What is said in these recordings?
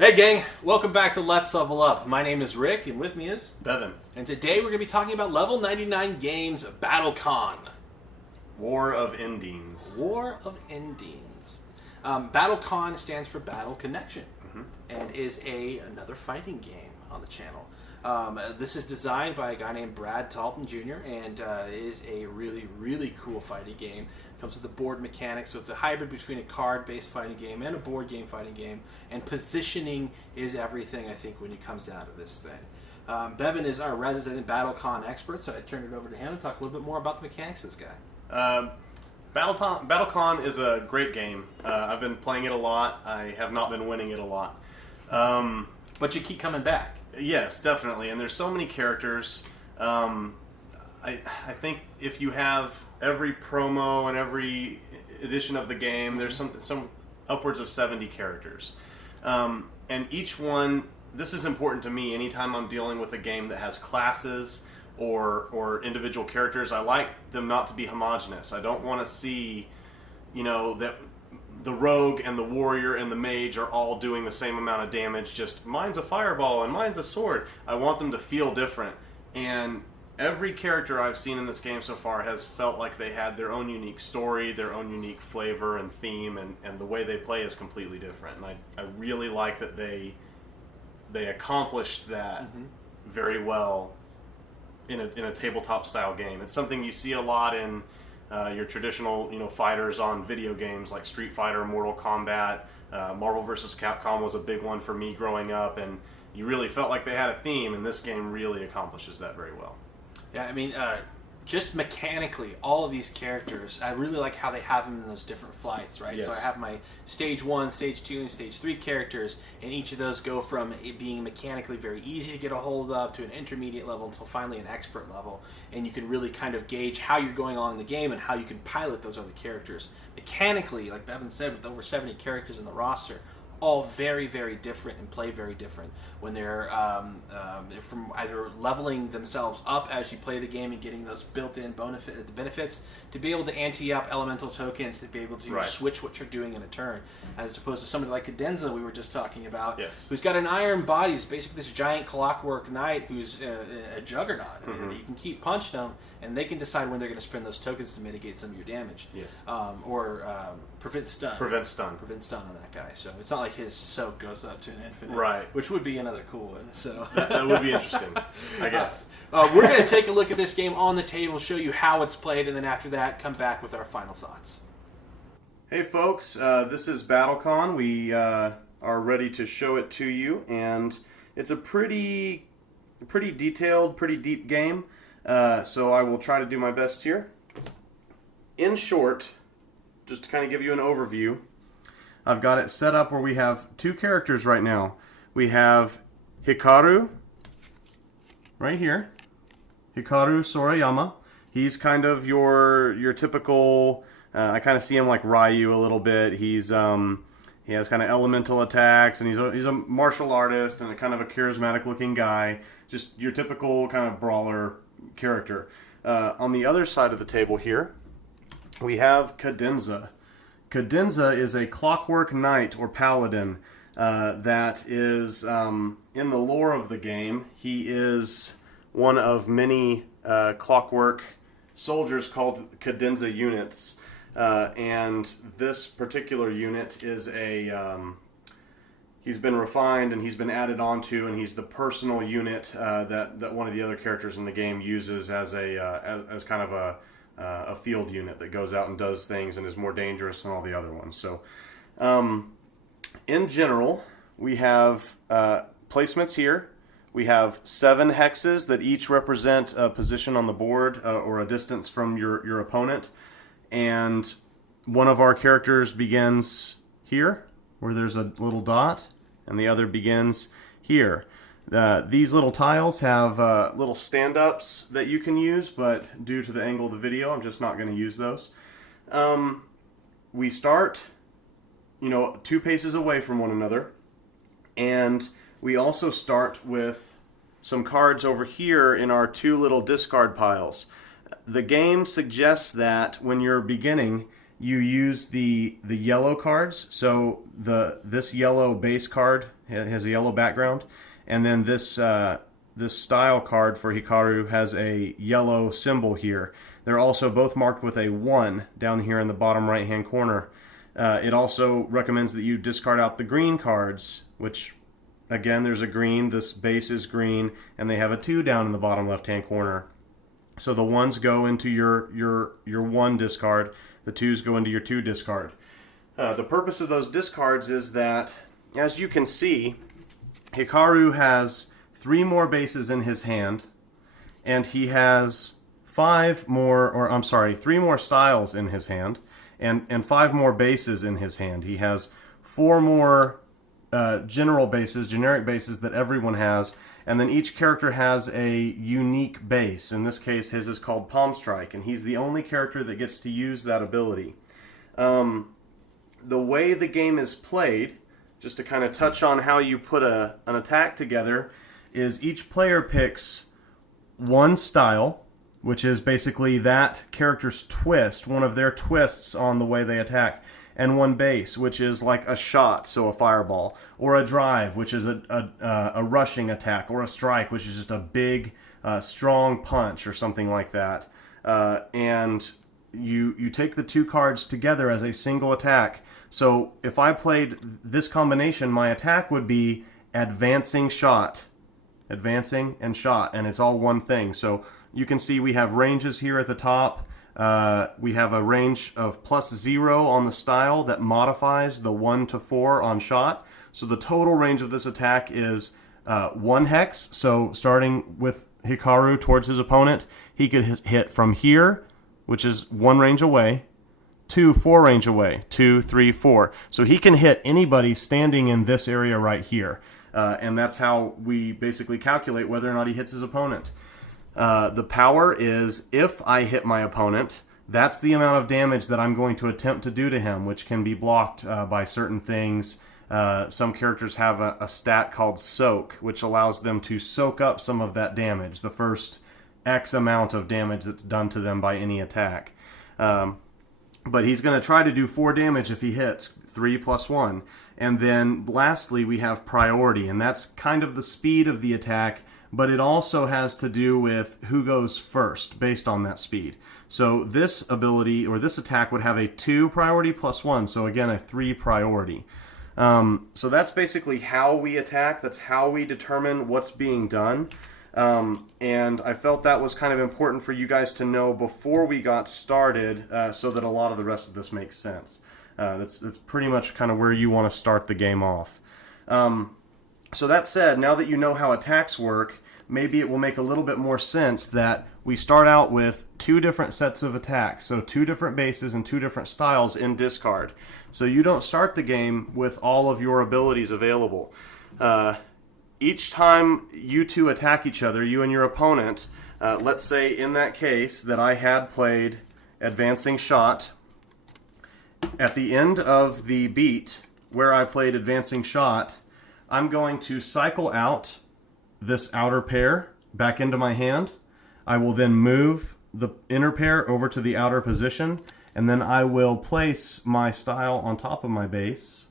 Hey gang, welcome back to Let's Level Up. My name is Rick, and with me is Bevan. And today we're going to be talking about Level 99 Games Battlecon. War of Indines. War of Indines. Battlecon stands for Battle Connection, and is another fighting game on the channel. This is designed by a guy named Brad Talton Jr. and is a really, really cool fighting game. It comes with the board mechanics, so it's a hybrid between a card-based fighting game and a board game fighting game. And positioning is everything, I think, when it comes down to this thing. Bevan is our resident Battlecon expert, so I turned it over to him to talk a little bit more about the mechanics of this guy. Battlecon is a great game. I've been playing it a lot. I have not been winning it a lot. But you keep coming back. Yes, definitely. And there's so many characters. I think if you have every promo and every edition of the game, there's some upwards of 70 characters. And each one, this is important to me anytime I'm dealing with a game that has classes or individual characters. I like them not to be homogenous. I don't want to see, that the rogue and the warrior and the mage are all doing the same amount of damage, just mine's a fireball and mine's a sword. I want them to feel different. And every character I've seen in this game so far has felt like they had their own unique story, their own unique flavor and theme, and the way they play is completely different. And I really like that they accomplished that very well in a tabletop style game. It's something you see a lot in your traditional, fighters on video games like Street Fighter, Mortal Kombat. Marvel vs. Capcom was a big one for me growing up, and you really felt like they had a theme, and this game really accomplishes that very well. Yeah, I mean, just mechanically, all of these characters, I really like how they have them in those different flights, right? Yes. So I have my Stage 1, Stage 2, and Stage 3 characters, and each of those go from it being mechanically very easy to get a hold of to an intermediate level until finally an expert level. And you can really kind of gauge how you're going along the game and how you can pilot those other characters. Mechanically, like Bevan said, with over 70 characters in the roster, all very, very different and play very different when they're from either leveling themselves up as you play the game and getting those built-in benefits to be able to ante up elemental tokens to be able to switch what you're doing in a turn, as opposed to somebody like Cadenza we were just talking about, who's got an iron body. He's basically this giant clockwork knight who's a juggernaut. You can keep punching them, and they can decide when they're going to spend those tokens to mitigate some of your damage. Or prevent stun. Prevent stun on that guy. So it's not like his soak goes up to an infinite, which would be another cool one. So that would be interesting, I guess. We're going to take a look at this game on the table, show you how it's played, and then after that, come back with our final thoughts. Hey folks, this is Battlecon. We are ready to show it to you, and it's a pretty detailed, pretty deep game. So I will try to do my best here. In short, just to kind of give you an overview, I've got it set up where we have two characters right now. We have Hikaru, right here. Hikaru Sorayama. He's kind of your typical, I kind of see him like Ryu a little bit. He has kind of elemental attacks, and he's a martial artist and a kind of a charismatic looking guy. Just your typical kind of brawler character. On the other side of the table here, we have Cadenza. Cadenza is a clockwork knight or paladin that is, in the lore of the game, he is one of many clockwork soldiers called Cadenza units. And this particular unit is he's been refined and he's been added onto, and he's the personal unit that one of the other characters in the game uses as as kind of a field unit that goes out and does things and is more dangerous than all the other ones. So, in general, we have placements here. We have 7 hexes that each represent a position on the board or a distance from your opponent. And one of our characters begins here, where there's a little dot, and the other begins here. These little tiles have little stand-ups that you can use, but due to the angle of the video, I'm just not going to use those. We start, 2 paces away from one another, and we also start with some cards over here in our 2 little discard piles. The game suggests that when you're beginning, you use the yellow cards. So this yellow base card has a yellow background, and then this style card for Hikaru has a yellow symbol here. They're also both marked with a 1 down here in the bottom right hand corner. It also recommends that you discard out the green cards, which again, there's a green, this base is green, and they have a 2 down in the bottom left hand corner. So the 1s go into your 1 discard, the 2s go into your 2 discard. The purpose of those discards is that, as you can see, Hikaru has 3 more bases in his hand, and he has 3 more styles in his hand, and 5 more bases in his hand. He has 4 more generic bases that everyone has, and then each character has a unique base. In this case, his is called Palm Strike, and he's the only character that gets to use that ability. The way the game is played, just to kind of touch on how you put an attack together, is each player picks 1 style, which is basically that character's twist, one of their twists on the way they attack, and 1 base, which is like a shot, so a fireball, or a drive, which is a rushing attack, or a strike, which is just a big, strong punch, or something like that. And you take the 2 cards together as a single attack. So if I played this combination, my attack would be advancing shot, advancing and shot, and it's all one thing. So you can see we have ranges here at the top. We have a range of +0 on the style that modifies the 1 to 4 on shot. So the total range of this attack is 1 hex. So starting with Hikaru towards his opponent, he could hit from here, which is 1 range away, to 4 range away, 2, 3, 4. So he can hit anybody standing in this area right here. And that's how we basically calculate whether or not he hits his opponent. The power is, if I hit my opponent, that's the amount of damage that I'm going to attempt to do to him, which can be blocked by certain things. Some characters have a stat called Soak, which allows them to soak up some of that damage, the first X amount of damage that's done to them by any attack. But he's going to try to do 4 damage if he hits, 3 + 1. And then lastly, we have priority, and that's kind of the speed of the attack, but it also has to do with who goes first based on that speed. So this ability, or this attack, would have a 2 priority + 1, so again, a 3 priority. So that's basically how we attack. That's how we determine what's being done. And I felt that was kind of important for you guys to know before we got started, so that a lot of the rest of this makes sense. That's pretty much kind of where you want to start the game off. So that said, now that you know how attacks work, maybe it will make a little bit more sense that we start out with 2 different sets of attacks, so 2 different bases and 2 different styles in discard. So you don't start the game with all of your abilities available. Each time you 2 attack each other, you and your opponent, let's say in that case that I had played Advancing Shot, at the end of the beat where I played Advancing Shot, I'm going to cycle out this outer pair back into my hand. I will then move the inner pair over to the outer position, and then I will place my style on top of my base,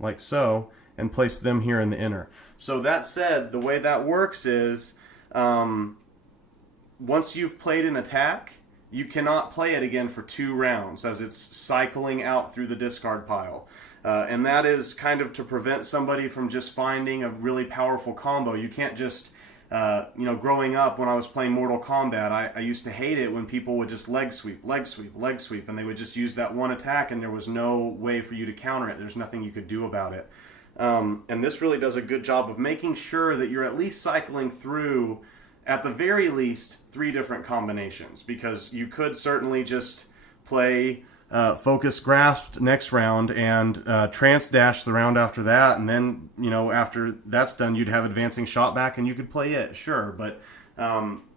like so, and place them here in the inner. So that said, the way that works is, once you've played an attack, you cannot play it again for 2 rounds as it's cycling out through the discard pile. And that is kind of to prevent somebody from just finding a really powerful combo. You can't just, growing up when I was playing Mortal Kombat, I used to hate it when people would just leg sweep, and they would just use that one attack and there was no way for you to counter it. There's nothing you could do about it. And this really does a good job of making sure that you're at least cycling through, at the very least, 3 different combinations, because you could certainly just play Focus Grasp next round and Trance Dash the round after that, and then, after that's done, you'd have Advancing Shot back and you could play it, sure, but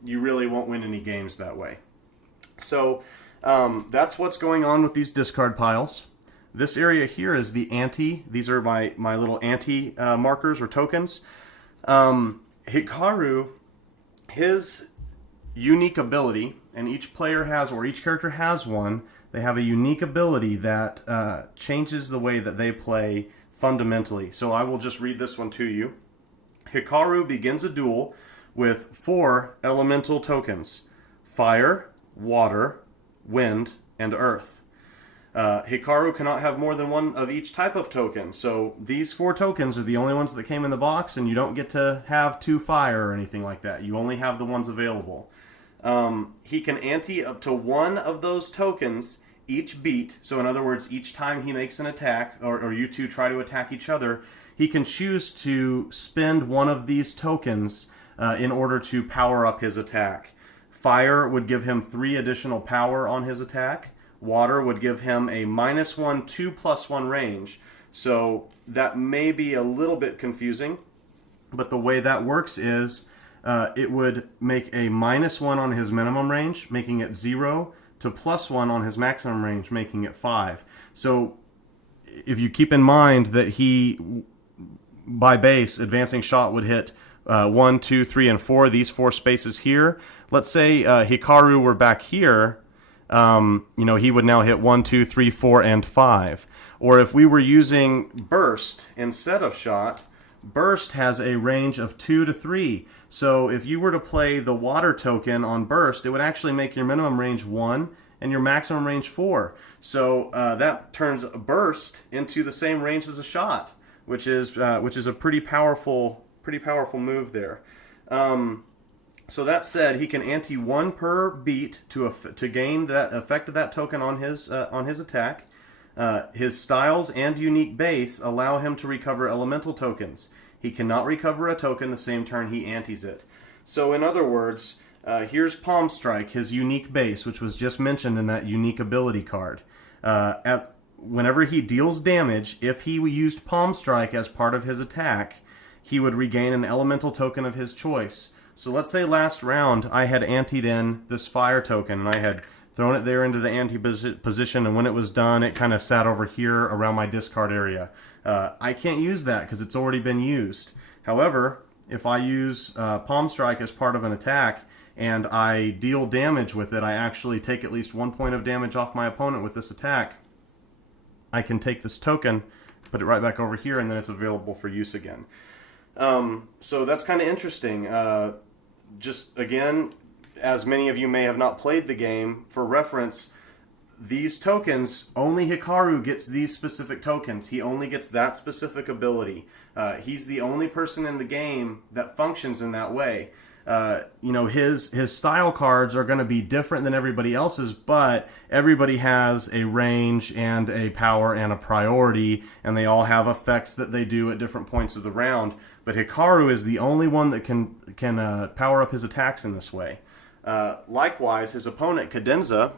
you really won't win any games that way. So that's what's going on with these discard piles. This area here is the ante. These are my little ante markers or tokens. Hikaru, his unique ability and each player has, or each character has one, they have a unique ability that changes the way that they play fundamentally. So I will just read this one to you. Hikaru begins a duel with 4 elemental tokens: fire, water, wind, and earth. Hikaru cannot have more than one of each type of token, so these 4 tokens are the only ones that came in the box, and you don't get to have 2 fire or anything like that. You only have the ones available. He can ante up to 1 of those tokens each beat, so in other words, each time he makes an attack, or you two try to attack each other, he can choose to spend one of these tokens in order to power up his attack. Fire would give him 3 additional power on his attack. Water would give him a -1, 2+1 range. So that may be a little bit confusing, but the way that works is it would make a -1 on his minimum range, making it 0, to +1 on his maximum range, making it 5. So if you keep in mind that he, by base, advancing shot would hit 1, 2, 3, and 4, these 4 spaces here. Let's say Hikaru were back here. He would now hit 1, 2, 3, 4, and 5. Or if we were using burst instead of shot, burst has a range of 2 to 3. So if you were to play the water token on burst, it would actually make your minimum range 1 and your maximum range 4. So that turns a burst into the same range as a shot, which is a pretty powerful move there. So that said, he can ante 1 per beat to gain that effect of that token on his attack. His styles and unique base allow him to recover elemental tokens. He cannot recover a token the same turn he antes it. So in other words, here's Palm Strike, his unique base, which was just mentioned in that unique ability card. Whenever he deals damage, if he used Palm Strike as part of his attack, he would regain an elemental token of his choice. So let's say last round I had anteed in this fire token, and I had thrown it there into the ante position, and when it was done, it kind of sat over here around my discard area. I can't use that because it's already been used. However, if I use Palm Strike as part of an attack, and I deal damage with it, I actually take at least 1 point of damage off my opponent with this attack, I can take this token, put it right back over here, and then it's available for use again. So that's kind of interesting. Just again, as many of you may have not played the game, for reference, these tokens, only Hikaru gets these specific tokens. He only gets that specific ability. He's the only person in the game that functions in that way. His style cards are going to be different than everybody else's, but everybody has a range and a power and a priority, and they all have effects that they do at different points of the round. But Hikaru is the only one that can power up his attacks in this way. Likewise, his opponent Cadenza,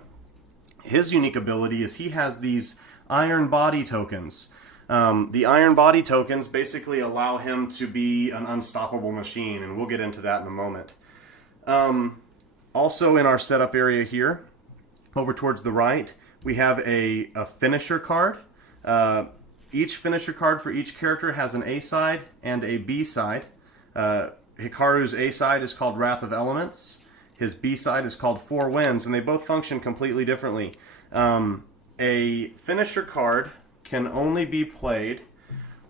his unique ability is he has these Iron Body tokens. The Iron Body tokens basically allow him to be an unstoppable machine, and we'll get into that in a moment. Also in our setup area here, over towards the right, we have a finisher card. Each finisher card for each character has an A side and a B side. Hikaru's A side is called Wrath of Elements. His B side is called Four Winds, and they both function completely differently. A finisher card can only be played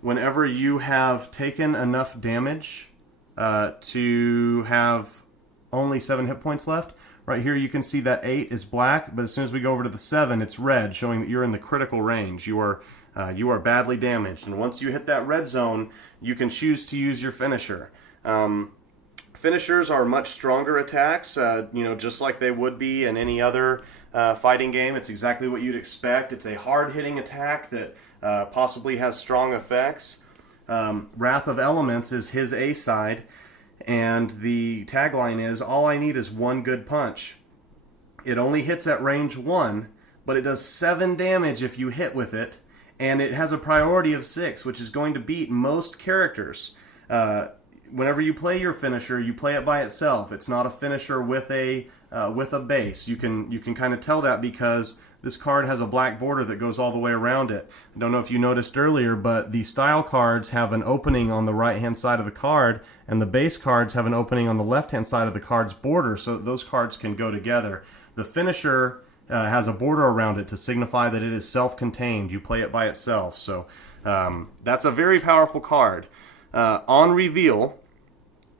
whenever you have taken enough damage to have only 7 hit points left. Right here you can see that 8 is black, but as soon as we go over to the 7, it's red, showing that you're in the critical range. You are badly damaged, and once you hit that red zone, you can choose to use your finisher. Finishers are much stronger attacks, just like they would be in any other fighting game. It's exactly what you'd expect. It's a hard-hitting attack that possibly has strong effects. Wrath of Elements is his A side, and the tagline is, all I need is one good punch. It only hits at range 1, but it does 7 damage if you hit with it, and it has a priority of 6, which is going to beat most characters. Whenever you play your finisher, you play it by itself. It's not a finisher with a base. You can kind of tell that because this card has a black border that goes all the way around it. I don't know if you noticed earlier, but the style cards have an opening on the right-hand side of the card, and the base cards have an opening on the left-hand side of the card's border, so that those cards can go together. The finisher has a border around it to signify that it is self-contained. You play it by itself. So that's a very powerful card. On reveal,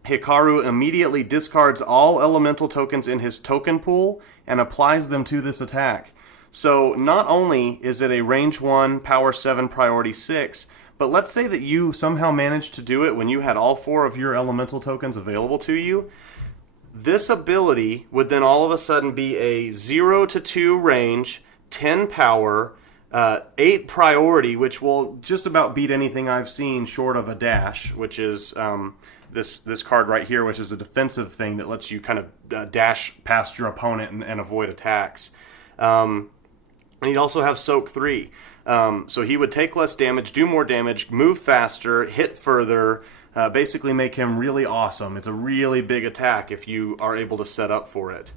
Hikaru immediately discards all elemental tokens in his token pool and applies them to this attack. So not only is it a range 1, power 7, priority 6, but let's say that you somehow managed to do it when you had all 4 of your elemental tokens available to you. This ability would then all of a sudden be a 0 to 2 range, 10 power, 8 priority, which will just about beat anything I've seen short of a dash, which is this card right here, which is a defensive thing that lets you kind of dash past your opponent and avoid attacks. And he'd also have Soak 3. So he would take less damage, do more damage, move faster, hit further, basically make him really awesome. It's a really big attack if you are able to set up for it.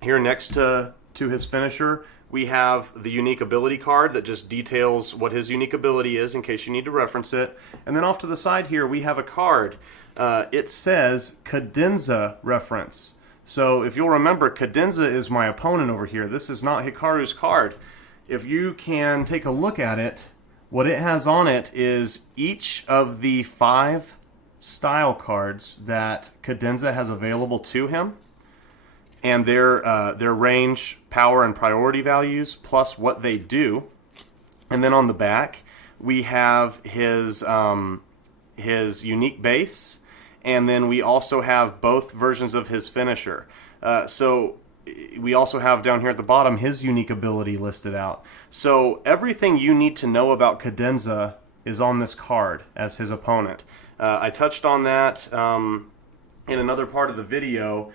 Here next to his finisher, we have the unique ability card that just details what his unique ability is in case you need to reference it. And then off to the side here, we have a card. It says Cadenza reference. So if you'll remember, Cadenza is my opponent over here. This is not Hikaru's card. If you can take a look at it, what it has on it is each of the 5 style cards that Cadenza has available to him, and their range, power, and priority values, plus what they do. And then on the back, we have his unique base, and then we also have both versions of his finisher. So we also have down here at the bottom his unique ability listed out. So everything you need to know about Cadenza is on this card as his opponent. I touched on that in another part of the video,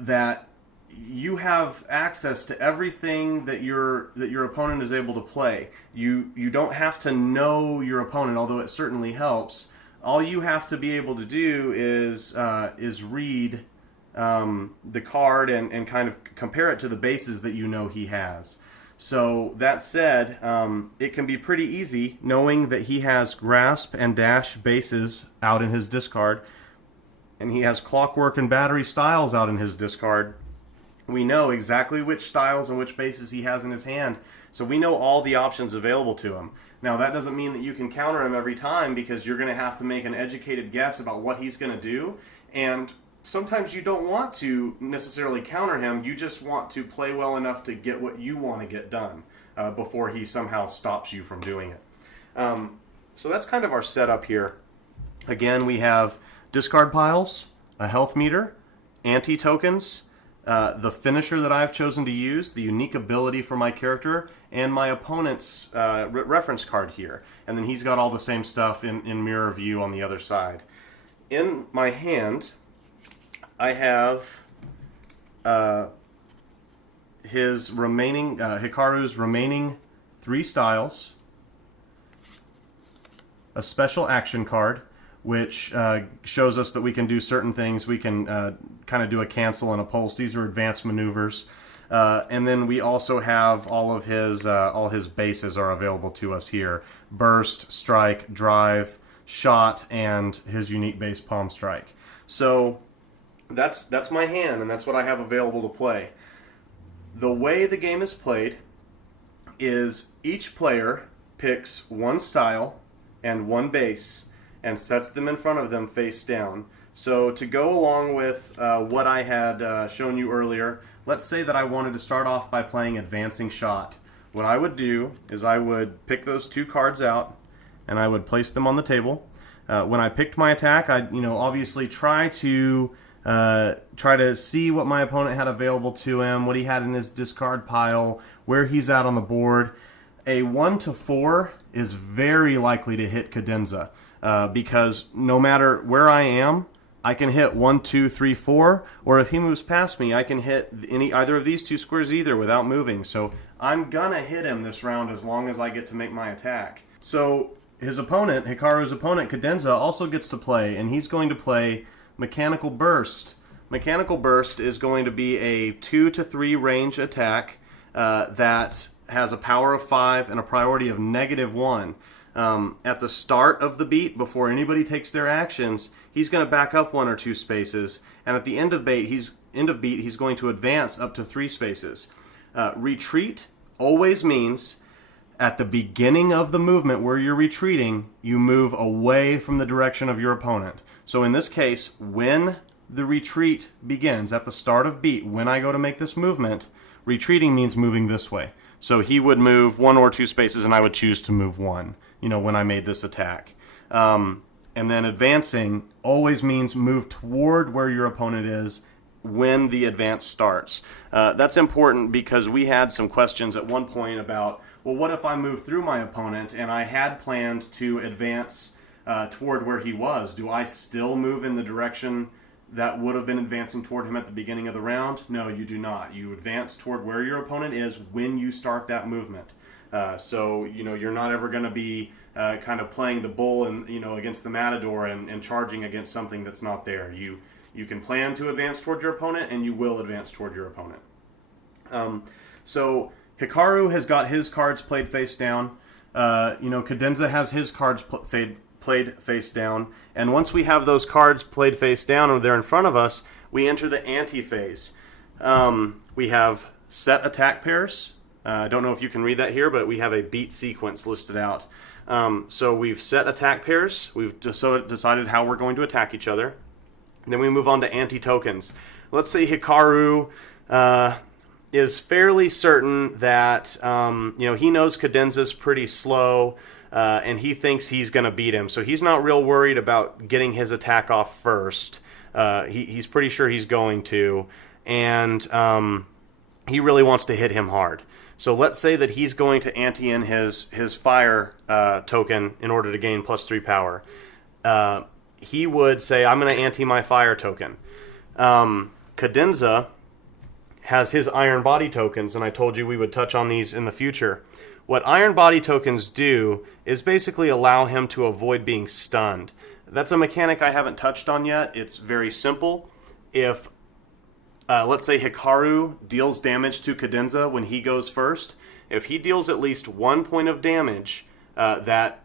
that you have access to everything that your opponent is able to play. You don't have to know your opponent, although it certainly helps. All you have to be able to do is read the card and kind of compare it to the bases that you know he has. So that said, it can be pretty easy knowing that he has Grasp and Dash bases out in his discard, and he has Clockwork and Battery styles out in his discard. We know exactly which styles and which bases he has in his hand, so we know all the options available to him. Now that doesn't mean that you can counter him every time, because you're going to have to make an educated guess about what he's going to do, and sometimes you don't want to necessarily counter him, you just want to play well enough to get what you want to get done before he somehow stops you from doing it. So that's kind of our setup here. Again, we have discard piles, a health meter, ante tokens, the finisher that I've chosen to use, the unique ability for my character, and my opponent's reference card here. And then he's got all the same stuff in mirror view on the other side. In my hand, I have his remaining, Hikaru's remaining 3 styles, a special action card, which shows us that we can do certain things. We can kind of do a cancel and a pulse. These are advanced maneuvers. And then we also have all his bases are available to us here. Burst, strike, drive, shot, and his unique base palm strike. So that's my hand, and that's what I have available to play. The way the game is played is each player picks 1 style and 1 base and sets them in front of them face down. So to go along with what I had shown you earlier, let's say that I wanted to start off by playing Advancing Shot. What I would do is I would pick those 2 cards out and I would place them on the table. When I picked my attack, I obviously try to see what my opponent had available to him, what he had in his discard pile, where he's at on the board. A 1 to 4 is very likely to hit Cadenza. Because no matter where I am, I can hit 1, 2, 3, 4, or if he moves past me, I can hit either of these 2 squares either without moving. So I'm gonna hit him this round as long as I get to make my attack. So his opponent, Hikaru's opponent, Cadenza, also gets to play, and he's going to play Mechanical Burst. Mechanical Burst is going to be a 2 to 3 range attack. that has a power of 5 and a priority of -1. At the start of the beat, before anybody takes their actions, he's going to back up 1 or 2 spaces, and at the end of beat, he's going to advance up to 3 spaces. Retreat always means at the beginning of the movement where you're retreating, you move away from the direction of your opponent. So in this case, when the retreat begins at the start of beat, when I go to make this movement, retreating means moving this way. So he would move 1 or 2 spaces, and I would choose to move 1, when I made this attack. And then advancing always means move toward where your opponent is when the advance starts. That's important because we had some questions at one point about, well, what if I move through my opponent and I had planned to advance toward where he was? Do I still move in the direction that would have been advancing toward him at the beginning of the round? No, you do not. You advance toward where your opponent is when you start that movement. So you're not ever going to be kind of playing the bull and against the matador and charging against something that's not there. You can plan to advance toward your opponent, and you will advance toward your opponent. So Hikaru has got his cards played face down. Cadenza has his cards played face down. And once we have those cards played face down or they're in front of us, we enter the ante phase. We have set attack pairs. I don't know if you can read that here, but we have a beat sequence listed out. So we've set attack pairs. We've decided how we're going to attack each other. And then we move on to ante tokens. Let's say Hikaru is fairly certain that he knows Cadenza's pretty slow, and he thinks he's going to beat him. So he's not real worried about getting his attack off first. He's pretty sure he's going to, and he really wants to hit him hard. So let's say that he's going to ante in his fire token in order to gain +3 power. He would say, I'm going to ante my fire token. Cadenza has his iron body tokens, and I told you we would touch on these in the future. What iron body tokens do is basically allow him to avoid being stunned. That's a mechanic I haven't touched on yet. It's very simple. If, let's say Hikaru deals damage to Cadenza when he goes first, if he deals at least 1 point of damage that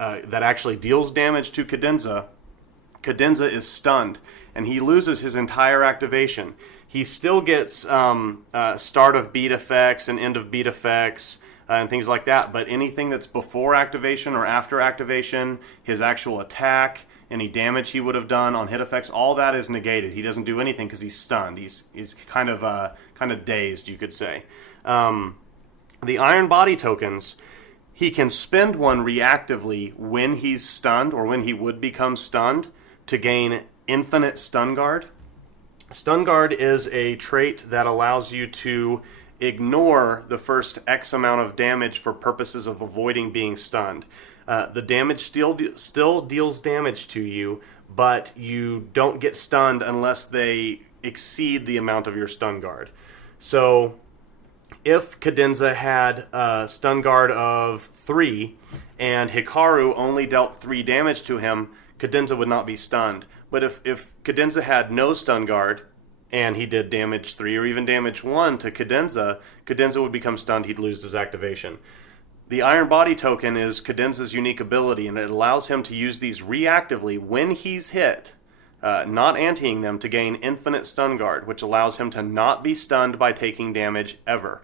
actually deals damage to Cadenza, Cadenza is stunned, and he loses his entire activation. He still gets start of beat effects and end of beat effects and things like that, but anything that's before activation or after activation, his actual attack, any damage he would have done on hit effects, all that is negated. He doesn't do anything because he's stunned. He's kind of dazed, you could say. The iron body tokens, he can spend one reactively when he's stunned or when he would become stunned to gain infinite stun guard. Stun guard is a trait that allows you to ignore the first X amount of damage for purposes of avoiding being stunned. The damage still deals damage to you, but you don't get stunned unless they exceed the amount of your stun guard. So if Cadenza had a stun guard of 3 and Hikaru only dealt 3 damage to him, Cadenza would not be stunned. But if Cadenza had no stun guard and he did damage 3 or even damage 1 to Cadenza, Cadenza would become stunned, he'd lose his activation. The Iron Body token is Cadenza's unique ability, and it allows him to use these reactively when he's hit, not anteing them, to gain infinite stun guard, which allows him to not be stunned by taking damage ever.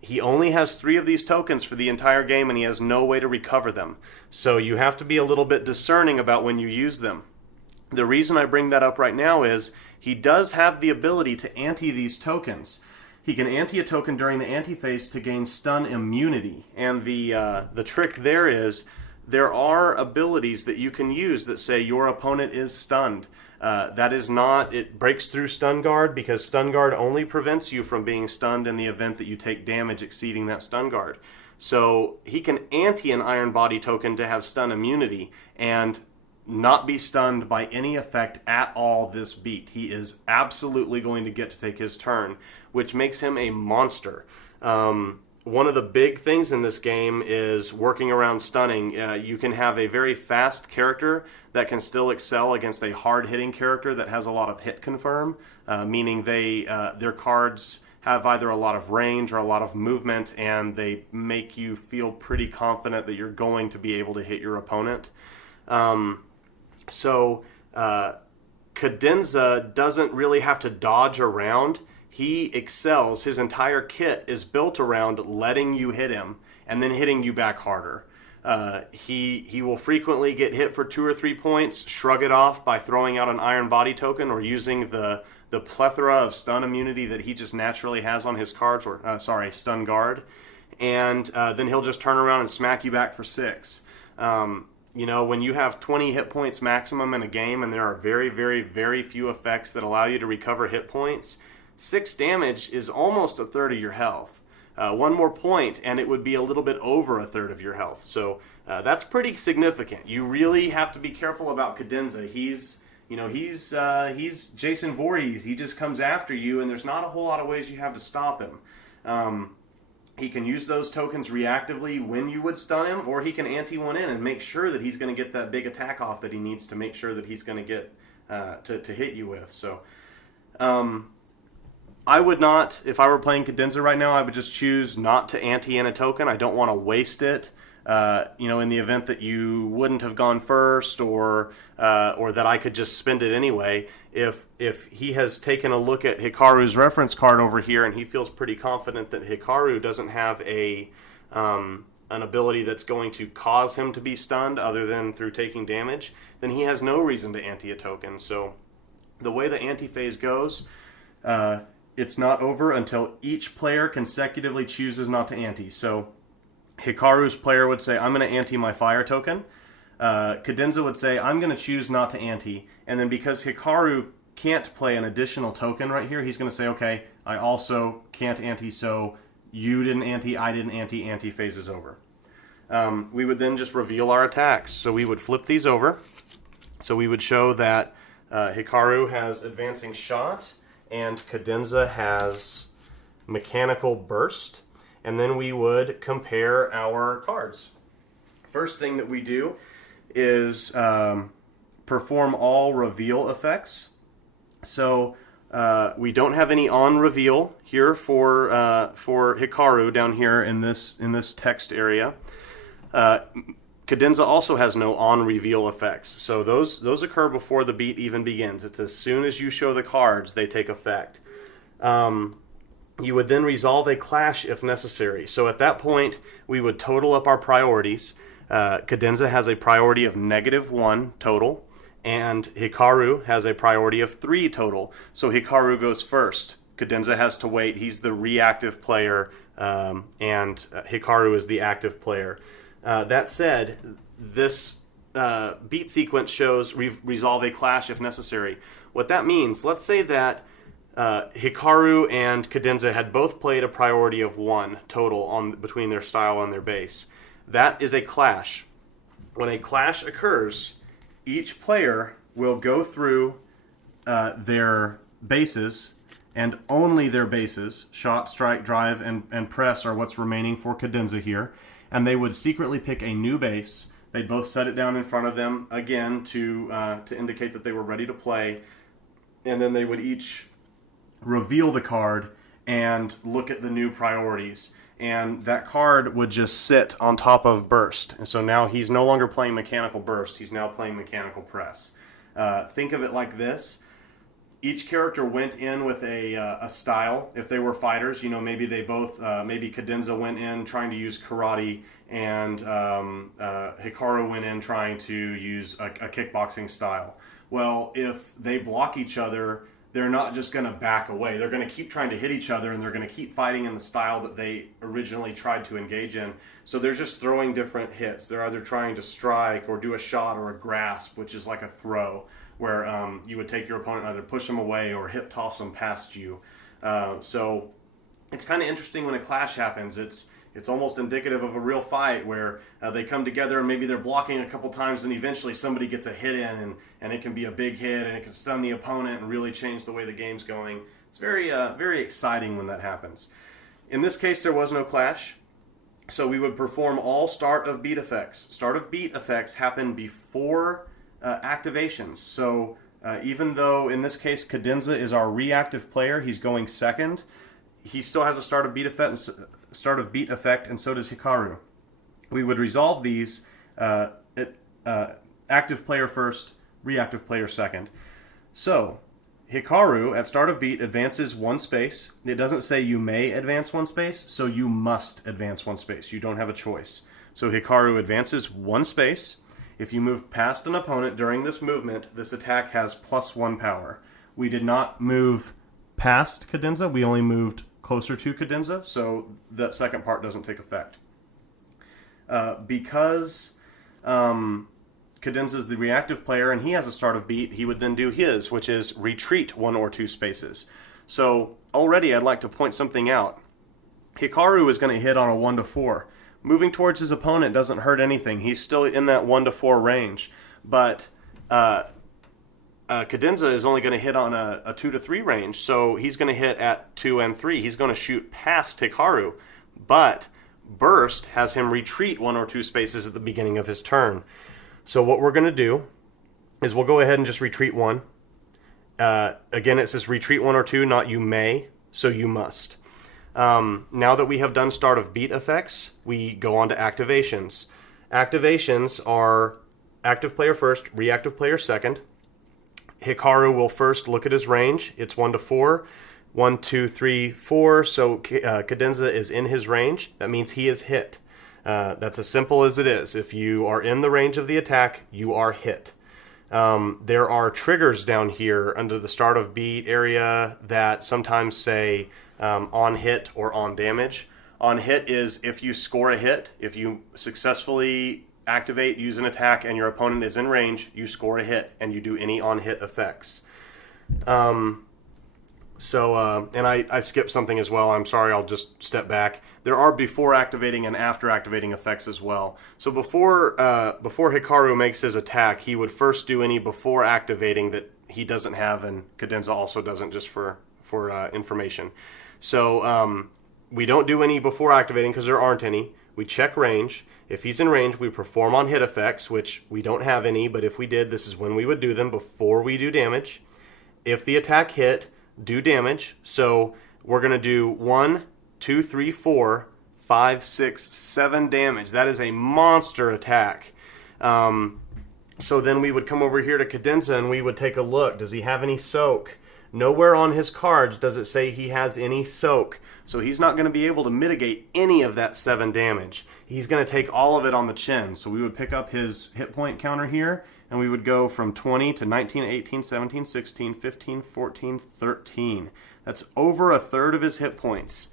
He only has 3 of these tokens for the entire game, and he has no way to recover them. So you have to be a little bit discerning about when you use them. The reason I bring that up right now is he does have the ability to ante these tokens. He can ante a token during the ante phase to gain stun immunity. And the trick there is there are abilities that you can use that say your opponent is stunned. That is not, it breaks through stun guard because stun guard only prevents you from being stunned in the event that you take damage exceeding that stun guard. So he can ante an Iron Body token to have stun immunity and not be stunned by any effect at all this beat. He is absolutely going to get to take his turn, which makes him a monster. One of the big things in this game is working around stunning. You can have a very fast character that can still excel against a hard-hitting character that has a lot of hit confirm, meaning their cards have either a lot of range or a lot of movement, and they make you feel pretty confident that you're going to be able to hit your opponent. Cadenza doesn't really have to dodge around. He excels. His entire kit is built around letting you hit him and then hitting you back harder. He will frequently get hit for 2 or 3 points, shrug it off by throwing out an Iron Body token or using the plethora of stun immunity that he just naturally has on his cards, or stun guard, and then he'll just turn around and smack you back for 6. When you have 20 hit points maximum in a game and there are very, very, very few effects that allow you to recover hit points, 6 damage is almost a third of your health. 1 more point and it would be a little bit over a third of your health. So that's pretty significant. You really have to be careful about Cadenza. He's Jason Voorhees. He just comes after you, and there's not a whole lot of ways you have to stop him. He can use those tokens reactively when you would stun him, or he can ante one in and make sure that he's going to get that big attack off that he needs to make sure that he's going to get to hit you with. So I would not, if I were playing Cadenza right now, I would just choose not to ante in a token. I don't want to waste it. In the event that you wouldn't have gone first, or that I could just spend it anyway. If he has taken a look at Hikaru's reference card over here and he feels pretty confident that Hikaru doesn't have an ability that's going to cause him to be stunned other than through taking damage, then he has no reason to ante a token. So the way the ante phase goes, it's not over until each player consecutively chooses not to ante. So Hikaru's player would say, I'm going to ante my fire token. Cadenza would say, I'm going to choose not to ante. And then because Hikaru can't play an additional token right here, he's going to say, okay, I also can't ante, so you didn't ante, I didn't ante phase is over. We would then just reveal our attacks. So we would flip these over. So we would show that Hikaru has advancing shot and Cadenza has mechanical burst. And then we would compare our cards. First thing that we do is perform all reveal effects. So we don't have any on reveal here for Hikaru down here in this text area. Cadenza also has no on reveal effects. So those occur before the beat even begins. It's as soon as you show the cards, they take effect. You would then resolve a clash if necessary. So at that point, we would total up our priorities. Cadenza has a priority of -1 total, and Hikaru has a priority of 3 total. So Hikaru goes first. Cadenza has to wait. He's the reactive player, and Hikaru is the active player. That said, this beat sequence shows resolve a clash if necessary. What that means, let's say that Hikaru and Cadenza had both played a priority of 1 total between their style and their base. That is a clash. When a clash occurs, each player will go through their bases, and only their bases, shot, strike, drive, and press are what's remaining for Cadenza here, and they would secretly pick a new base. They'd both set it down in front of them, again, to indicate that they were ready to play, and then they would each reveal the card and look at the new priorities, and that card would just sit on top of burst. And so now he's no longer playing mechanical burst, he's now playing mechanical press. Think of it like this: each character went in with a style. If they were fighters, maybe they both maybe Cadenza went in trying to use karate, and Hikaru went in trying to use a kickboxing style. Well, if they block each other, they're not just going to back away. They're going to keep trying to hit each other, and they're going to keep fighting in the style that they originally tried to engage in. So they're just throwing different hits. They're either trying to strike or do a shot or a grasp, which is like a throw, where you would take your opponent and either push them away or hip toss them past you. So it's kind of interesting when a clash happens. It's almost indicative of a real fight where they come together and maybe they're blocking a couple times and eventually somebody gets a hit in and it can be a big hit and it can stun the opponent and really change the way the game's going. It's very, very exciting when that happens. In this case, there was no clash, so we would perform all start of beat effects. Start of beat effects happen before activations. So even though in this case Cadenza is our reactive player, he's going second, he still has a start of beat effect, and so does Hikaru. We would resolve these active player first, reactive player second. So Hikaru at start of beat advances 1 space. It doesn't say you may advance 1 space, so you must advance 1 space. You don't have a choice. So Hikaru advances 1 space. If you move past an opponent during this movement, this attack has +1 power. We did not move past Cadenza, we only moved closer to Cadenza, so that second part doesn't take effect. Because Cadenza is the reactive player and he has a start of beat, he would then do his, which is retreat 1 or 2 spaces. So already I'd like to point something out. Hikaru is going to hit on a 1 to 4. Moving towards his opponent doesn't hurt anything. He's still in that 1 to 4 range. But Cadenza is only going to hit on a 2 to 3 range, so he's going to hit at 2 and 3. He's going to shoot past Hikaru. But Burst has him retreat 1 or 2 spaces at the beginning of his turn. So what we're going to do is we'll go ahead and just retreat 1. Again, it says retreat 1 or 2, not you may, so you must. Now that we have done start of beat effects, we go on to activations. Activations are active player first, reactive player second. Hikaru will first look at his range. It's 1 to 4. 1, 2, 3, 4. So Cadenza is in his range. That means he is hit. That's as simple as it is. If you are in the range of the attack, you are hit. There are triggers down here under the start of beat area that sometimes say on hit or on damage. On hit is if you score a hit, if you successfully activate, use an attack, and your opponent is in range, you score a hit, and you do any on hit effects. And I skipped something as well. I'm sorry, I'll just step back. There are before activating and after activating effects as well. So before Hikaru makes his attack, he would first do any before activating that he doesn't have, and Cadenza also doesn't, just for information. So we don't do any before activating because there aren't any. We check range. If he's in range, we perform on hit effects, which we don't have any, but if we did, this is when we would do them, before we do damage. If the attack hit, do damage. So we're going to do 1, 2, 3, 4, 5, 6, 7 damage. That is a monster attack. So then we would come over here to Cadenza and we would take a look. Does he have any soak? Nowhere on his cards does it say he has any soak. So he's not going to be able to mitigate any of that 7 damage. He's going to take all of it on the chin. So we would pick up his hit point counter here, and we would go from 20 to 19, 18, 17, 16, 15, 14, 13. That's over a third of his hit points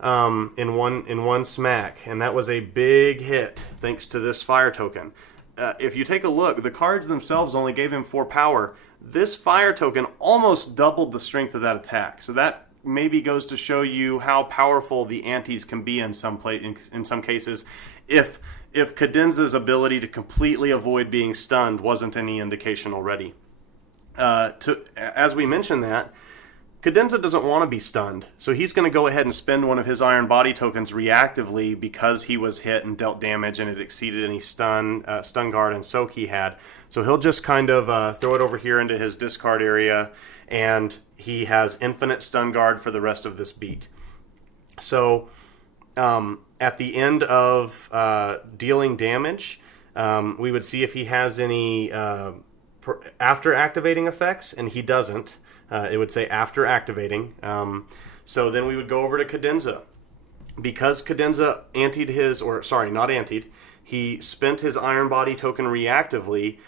in one smack. And that was a big hit thanks to this fire token. If you take a look, the cards themselves only gave him 4 power. This fire token almost doubled the strength of that attack. So that maybe goes to show you how powerful the antes can be in some cases. If Cadenza's ability to completely avoid being stunned wasn't any indication already. As we mentioned that, Cadenza doesn't want to be stunned, so he's going to go ahead and spend one of his Iron Body tokens reactively because he was hit and dealt damage and it exceeded any stun guard and soak he had. So he'll just kind of throw it over here into his discard area, and he has infinite stun guard for the rest of this beat. So at the end of dealing damage, we would see if he has any after activating effects, and he doesn't. It would say after activating. So then we would go over to Cadenza. Because Cadenza he spent his Iron Body token reactively,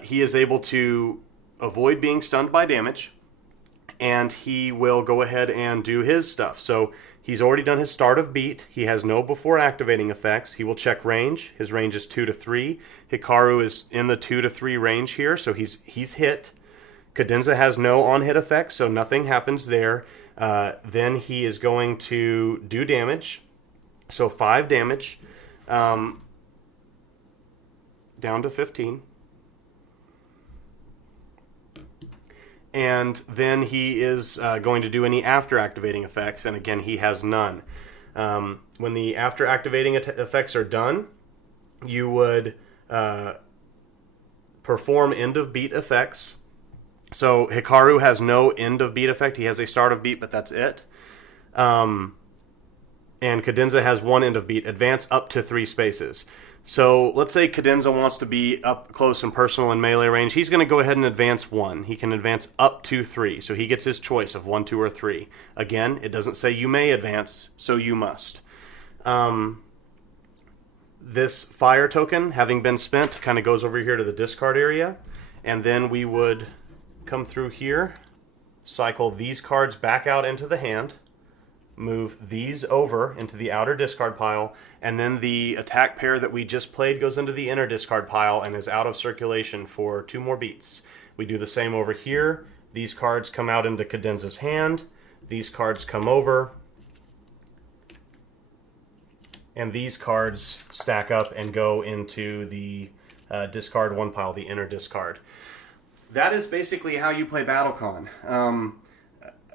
he is able to avoid being stunned by damage, and he will go ahead and do his stuff. So he's already done his start of beat. He has no before activating effects. He will check range. His range is 2 to 3. Hikaru is in the 2 to 3 range here, so he's hit. Cadenza has no on-hit effects, so nothing happens there. Then he is going to do damage. So 5 damage, down to 15. And then he is going to do any after activating effects, and again, he has none. When the after activating effects are done, you would perform end of beat effects. So Hikaru has no end of beat effect. He has a start of beat, but that's it. and cadenza has one end of beat, advance up to 3 spaces. So let's say cadenza wants to be up close and personal in melee range. He's going to go ahead and advance 1. He can advance up to 3. So he gets his choice of 1, 2, or 3. Again, it doesn't say you may advance, so you must. This fire token, having been spent, kind of goes over here to the discard area. And then we would come through here, cycle these cards back out into the hand, move these over into the outer discard pile, and then the attack pair that we just played goes into the inner discard pile and is out of circulation for 2 more beats. We do the same over here. These cards come out into cadenza's hand. These cards come over. And these cards stack up and go into the discard 1 pile, the inner discard. That is basically how you play Battlecon.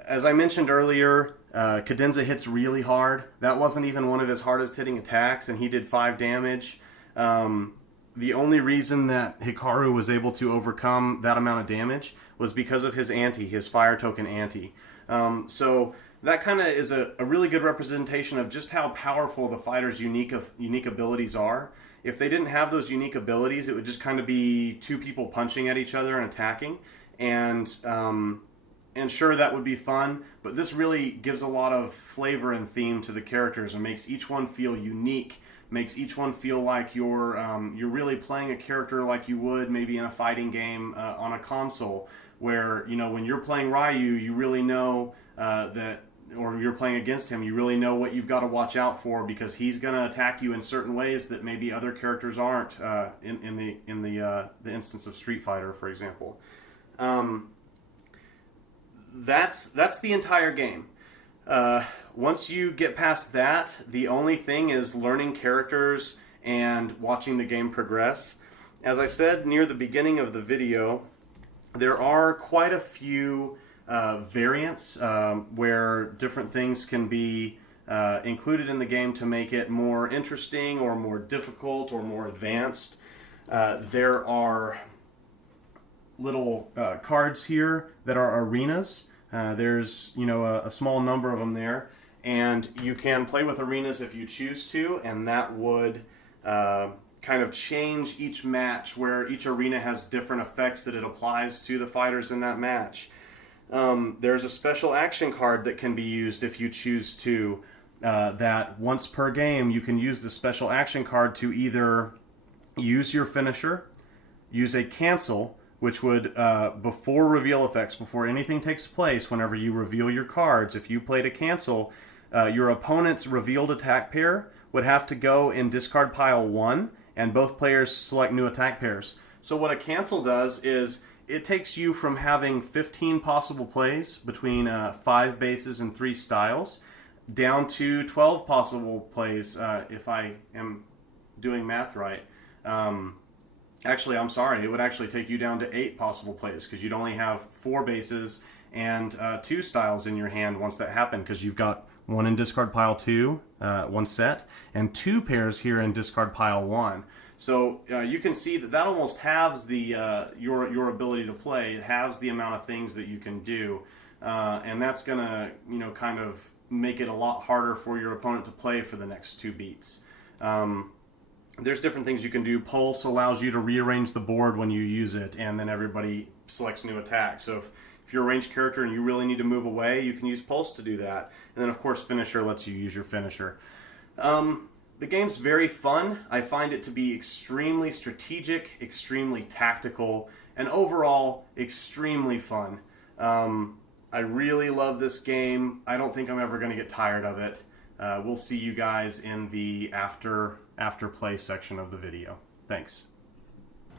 As I mentioned earlier, cadenza hits really hard. That wasn't even one of his hardest hitting attacks, and he did 5 damage. The only reason that Hikaru was able to overcome that amount of damage was because of his ante, his fire token ante. So that kind of is a really good representation of just how powerful the fighter's unique abilities are. If they didn't have those unique abilities, it would just kind of be 2 people punching at each other and attacking. And sure, that would be fun, but this really gives a lot of flavor and theme to the characters and makes each one feel unique, makes each one feel like you're really playing a character like you would maybe in a fighting game on a console, where, you know, when you're playing Ryu, you really know that, or you're playing against him, you really know what you've got to watch out for, because he's going to attack you in certain ways that maybe other characters aren't in the instance of Street Fighter, for example. That's the entire game. Once you get past that, the only thing is learning characters and watching the game progress. As I said near the beginning of the video, there are quite a few variants where different things can be included in the game to make it more interesting or more difficult or more advanced. There are little cards here that are arenas. There's, you know, a small number of them there, and you can play with arenas if you choose to, and that would kind of change each match, where each arena has different effects that it applies to the fighters in that match. There's a special action card that can be used if you choose to, that once per game you can use the special action card to either use your finisher, use a cancel, which would, before reveal effects, before anything takes place, whenever you reveal your cards, if you played a cancel, your opponent's revealed attack pair would have to go in discard pile 1, and both players select new attack pairs. So what a cancel does is it takes you from having 15 possible plays between 5 bases and 3 styles down to 12 possible plays, if I am doing math right. Actually, I'm sorry, it would actually take you down to 8 possible plays, because you'd only have 4 bases and 2 styles in your hand once that happened, because you've got 1 in discard pile 2, 1 set, and 2 pairs here in discard pile 1. So you can see that almost halves the your ability to play. It halves the amount of things that you can do, and that's gonna, you know, kind of make it a lot harder for your opponent to play for the next 2 beats. There's different things you can do. Pulse allows you to rearrange the board when you use it, and then everybody selects new attacks. So if you're a ranged character and you really need to move away, you can use Pulse to do that. And then, of course, Finisher lets you use your Finisher. The game's very fun. I find it to be extremely strategic, extremely tactical, and overall extremely fun. I really love this game. I don't think I'm ever going to get tired of it. We'll see you guys in the after play section of the video. Thanks.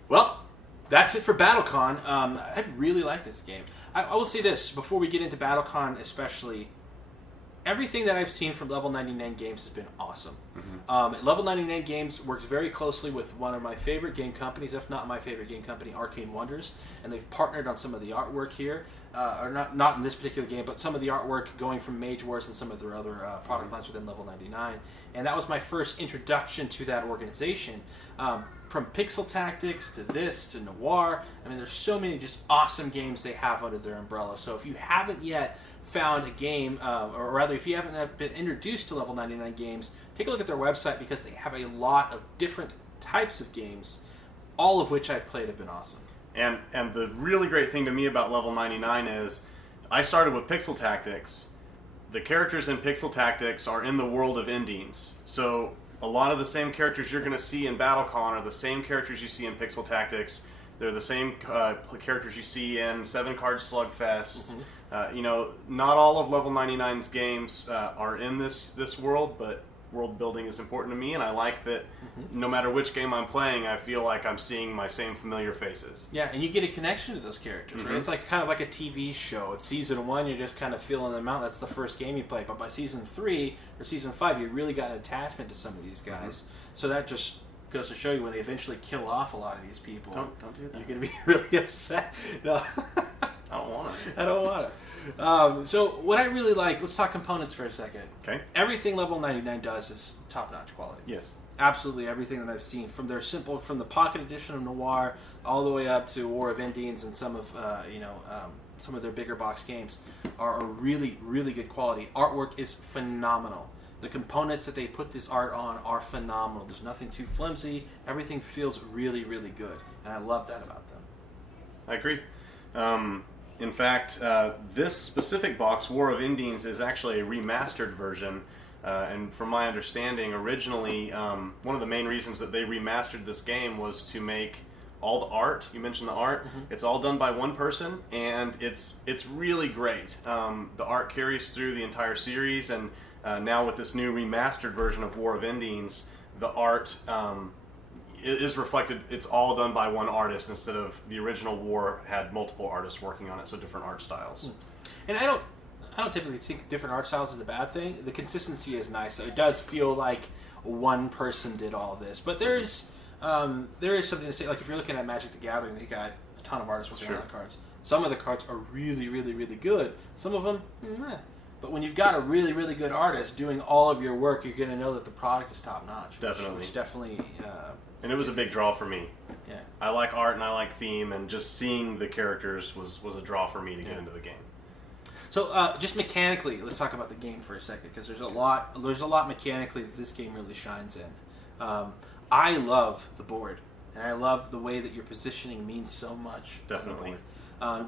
Well, that's it for Battlecon. I really like this game. I will say this, before we get into Battlecon especially, everything that I've seen from Level 99 Games has been awesome. Mm-hmm. Level 99 Games works very closely with one of my favorite game companies, if not my favorite game company, Arcane Wonders, and they've partnered on some of the artwork here. or not in this particular game, but some of the artwork going from Mage Wars and some of their other product lines within Level 99. And that was my first introduction to that organization. From Pixel Tactics to this to Noir, I mean, there's so many just awesome games they have under their umbrella. So if you haven't yet found a game, or rather if you haven't been introduced to Level 99 games, take a look at their website because they have a lot of different types of games, all of which I've played have been awesome. And the really great thing to me about Level 99 is I started with Pixel Tactics. The characters in Pixel Tactics are in the world of Indines. So a lot of the same characters you're going to see in Battlecon are the same characters you see in Pixel Tactics. They're the same characters you see in 7-Card Slugfest. Not all of Level 99's games are in this world, but world building is important to me, and I like that no matter which game I'm playing, I feel like I'm seeing my same familiar faces. Yeah, and you get a connection to those characters, right? It's like kind of like a TV show. It's season 1, you're just kind of feeling them out. That's the first game you play. But by season 3 or season 5, you really got an attachment to some of these guys. So that just goes to show you when they eventually kill off a lot of these people. Don't do that. You're going to be really upset. No. I don't want it. I don't want it. So what I really like, let's talk components for a second. Okay. Everything Level 99 does is top-notch quality. Yes. Absolutely everything that I've seen, from the Pocket Edition of Noir all the way up to War of Indines and some of some of their bigger box games are really, really good quality. Artwork is phenomenal. The components that they put this art on are phenomenal. There's nothing too flimsy. Everything feels really, really good, and I love that about them. I agree. In fact, this specific box, War of Indines, is actually a remastered version. And from my understanding, originally, one of the main reasons that they remastered this game was to make all the art. You mentioned the art. It's all done by one person, and it's really great. The art carries through the entire series, and now with this new remastered version of War of Indines, the art is reflected. It's all done by one artist instead of the original War had multiple artists working on it, so different art styles. And I don't typically think different art styles is a bad thing. The consistency is nice. It does feel like one person did all this, but there is something to say. Like if you're looking at Magic the Gathering, they got a ton of artists working on the cards. Some of the cards are really, really, really good. Some of them, meh. But when you've got a really, really good artist doing all of your work, you're going to know that the product is top notch. Definitely. Which definitely. And it was a big draw for me. Yeah. I like art and I like theme, and just seeing the characters was a draw for me to get into the game. So just mechanically, let's talk about the game for a second, because there's a lot mechanically that this game really shines in. I love the board, and I love the way that your positioning means so much. Definitely.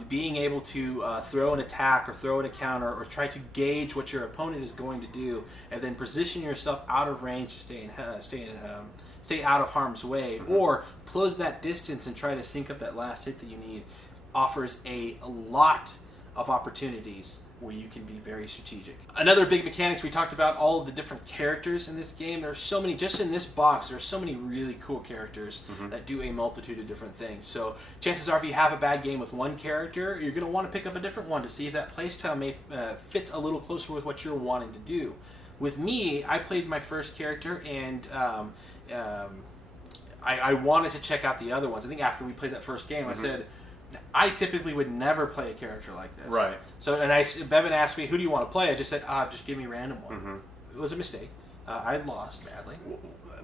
Being able to throw an attack or throw in a counter or try to gauge what your opponent is going to do, and then position yourself out of range to stay out of harm's way, or close that distance and try to sync up that last hit that you need, offers a lot of opportunities where you can be very strategic. Another big mechanics, we talked about all of the different characters in this game. There's so many, just in this box, there's so many really cool characters that do a multitude of different things. So chances are if you have a bad game with one character, you're going to want to pick up a different one to see if that playstyle fits a little closer with what you're wanting to do. With me, I played my first character, and I wanted to check out the other ones. I think after we played that first game, I said, I typically would never play a character like this. Right. So, Bevan asked me, who do you want to play? I just said, just give me a random one. It was a mistake. I lost badly.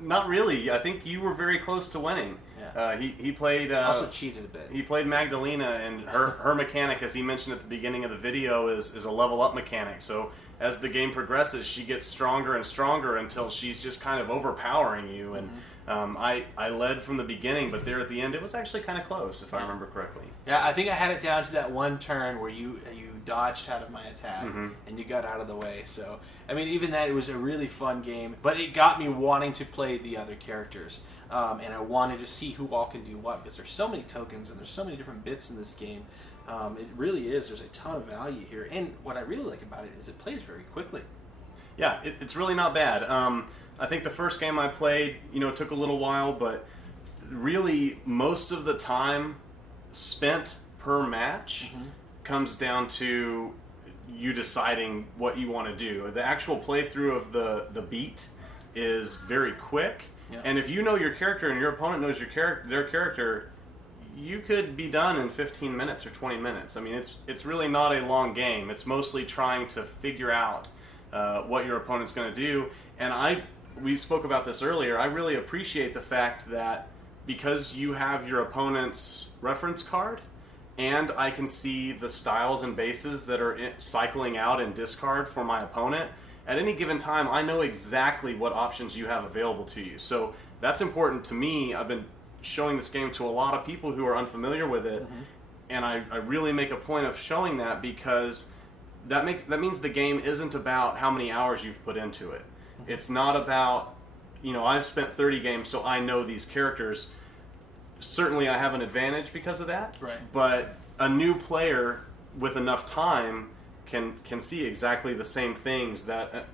Not really. I think you were very close to winning. Yeah. He played... also cheated a bit. He played Magdalena, and her mechanic, as he mentioned at the beginning of the video, is a level up mechanic. So as the game progresses, she gets stronger and stronger until she's just kind of overpowering you. And I led from the beginning, but there at the end, it was actually kind of close, if I remember correctly. Yeah, I think I had it down to that one turn where you dodged out of my attack and you got out of the way. So, I mean, even that, it was a really fun game, but it got me wanting to play the other characters. And I wanted to see who all can do what, because there's so many tokens and there's so many different bits in this game. It really is. There's a ton of value here. And what I really like about it is it plays very quickly. Yeah, it's really not bad. I think the first game I played, took a little while, but really most of the time spent per match comes down to you deciding what you want to do. The actual playthrough of the beat is very quick, and if you know your character and your opponent knows their character, you could be done in 15 minutes or 20 minutes. I mean, it's really not a long game. It's mostly trying to figure out what your opponent's going to do. And we spoke about this earlier. I really appreciate the fact that because you have your opponent's reference card, and I can see the styles and bases that are cycling out in discard for my opponent, at any given time, I know exactly what options you have available to you. So that's important to me. I've been showing this game to a lot of people who are unfamiliar with it, and I really make a point of showing that, because that means the game isn't about how many hours you've put into it. It's not about, I've spent 30 games, so I know these characters. Certainly I have an advantage because of that, right? But a new player with enough time can see exactly the same things that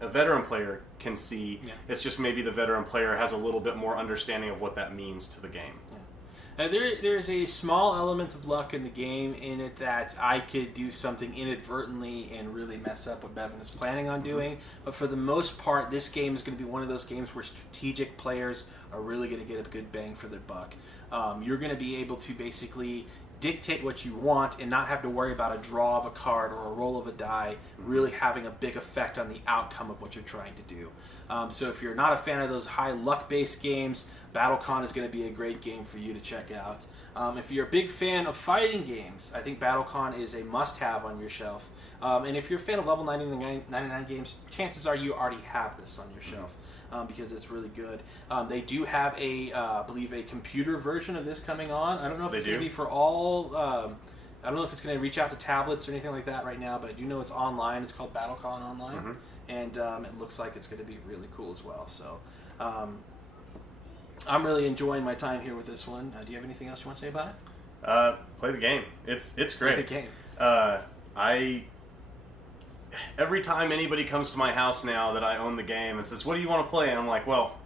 a veteran player can see. Yeah. It's just maybe the veteran player has a little bit more understanding of what that means to the game. Yeah. There's a small element of luck in the game, in it that I could do something inadvertently and really mess up what Bevan is planning on doing. But for the most part, this game is going to be one of those games where strategic players are really going to get a good bang for their buck. You're going to be able to basically dictate what you want and not have to worry about a draw of a card or a roll of a die really having a big effect on the outcome of what you're trying to do. So if you're not a fan of those high luck-based games, Battlecon is going to be a great game for you to check out. If you're a big fan of fighting games, I think Battlecon is a must-have on your shelf. And if you're a fan of level 99 games, chances are you already have this on your shelf. Because it's really good. They do have I believe a computer version of this coming on. I don't know if it's going to be for all. I don't know if it's going to reach out to tablets or anything like that right now, but I do know it's online. It's called Battlecon Online, and it looks like it's going to be really cool as well. So I'm really enjoying my time here with this one. Do you have anything else you want to say about it? Play the game. It's great. Play the game. Every time anybody comes to my house now that I own the game and says, "What do you want to play?" and I'm like, "Well,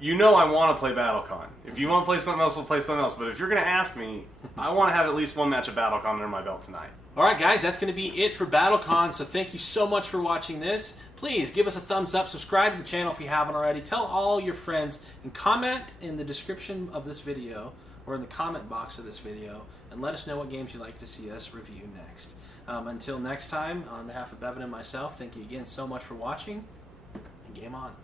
I want to play Battlecon. If you want to play something else, we'll play something else. But if you're going to ask me, I want to have at least one match of Battlecon under my belt tonight." All right, guys, that's going to be it for Battlecon. So thank you so much for watching this. Please give us a thumbs up, subscribe to the channel if you haven't already. Tell all your friends, and comment in the description of this video or in the comment box of this video, and let us know what games you'd like to see us review next. Until next time, on behalf of Bevan and myself, thank you again so much for watching, and game on.